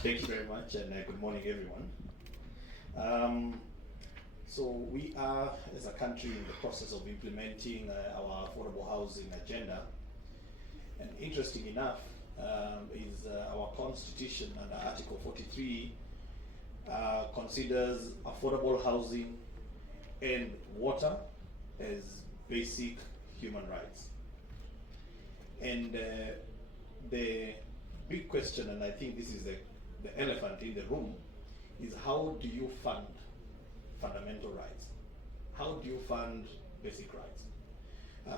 Thank you very much, and good morning, everyone. So we are, as a country, in the process of implementing our affordable housing agenda. And interesting enough, is our constitution under Article 43 considers affordable housing and water as basic human rights. And the big question, and I think this is the elephant in the room, is how do you fund fundamental rights? How do you fund basic rights?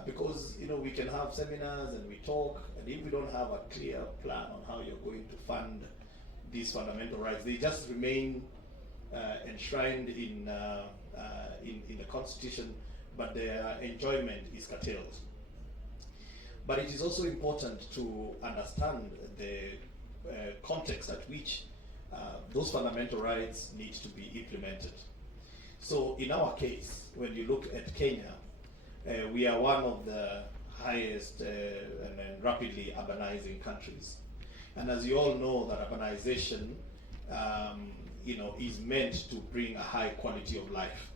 Because we can have seminars and we talk, and if we don't have a clear plan on how you're going to fund these fundamental rights, they just remain enshrined in the Constitution, but their enjoyment is curtailed. But it is also important to understand the context at which those fundamental rights need to be implemented. So in our case, when you look at Kenya, we are one of the highest and rapidly urbanizing countries. And as you all know, that urbanization is meant to bring a high quality of life.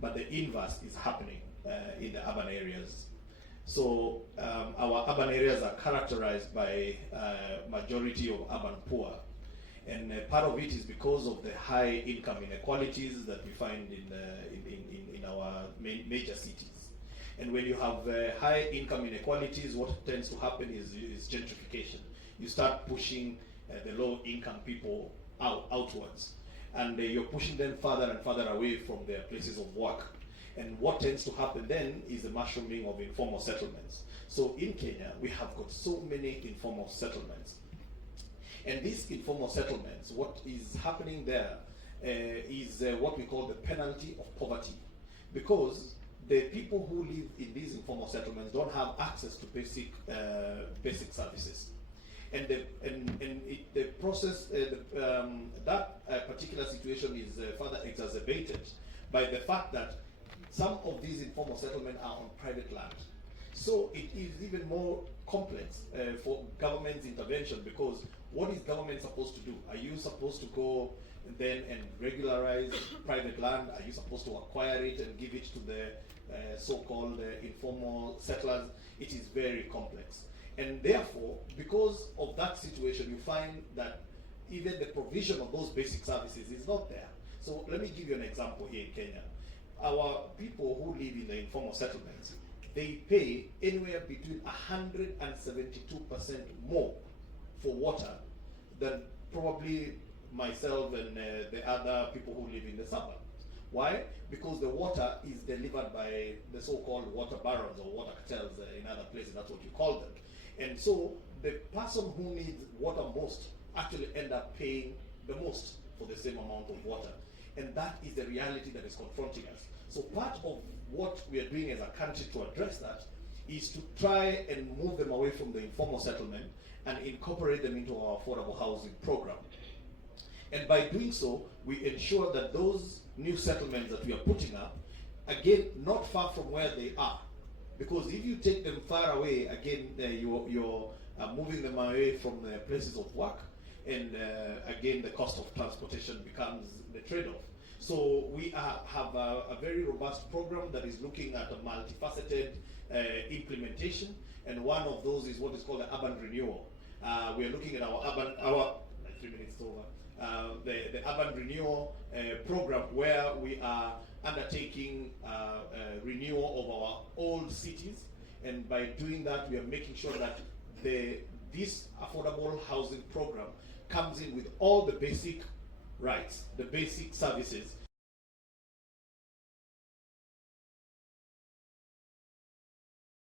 But the inverse is happening in the urban areas. So our urban areas are characterized by majority of urban poor. And part of it is because of the high income inequalities that we find in our major cities. And when you have high income inequalities, what tends to happen is gentrification. You start pushing the low income people outwards. And you're pushing them further and further away from their places of work. And what tends to happen then is the mushrooming of informal settlements. So in Kenya, we have got so many informal settlements. And these informal settlements, what is happening there is what we call the penalty of poverty. Because the people who live in these informal settlements don't have access to basic services. And the process, that particular situation is further exacerbated by the fact that some of these informal settlements are on private land. So it is even more complex for government's intervention, because what is government supposed to do? Are you supposed to go then and regularize private land? Are you supposed to acquire it and give it to the so-called informal settlers? It is very complex. And therefore, because of that situation, you find that even the provision of those basic services is not there. So let me give you an example here in Kenya. Our people who live in the informal settlements, they pay anywhere between 172% more for water than probably myself and the other people who live in the suburbs. Why? Because the water is delivered by the so-called water barons or water cartels in other places. That's what you call them. And so the person who needs water most actually end up paying the most for the same amount of water. And that is the reality that is confronting us. So part of what we are doing as a country to address that is to try and move them away from the informal settlement and incorporate them into our affordable housing program. And by doing so, we ensure that those new settlements that we are putting up, again, not far from where they are. Because if you take them far away, again, you're moving them away from their places of work, and again, the cost of transportation becomes the trade-off. So we have a very robust program that is looking at a multifaceted implementation, and one of those is what is called the urban renewal. We are looking at our 3 minutes over, the urban renewal program, where we are undertaking renewal of our old cities, and by doing that, we are making sure that this affordable housing program comes in with all the basic rights, the basic services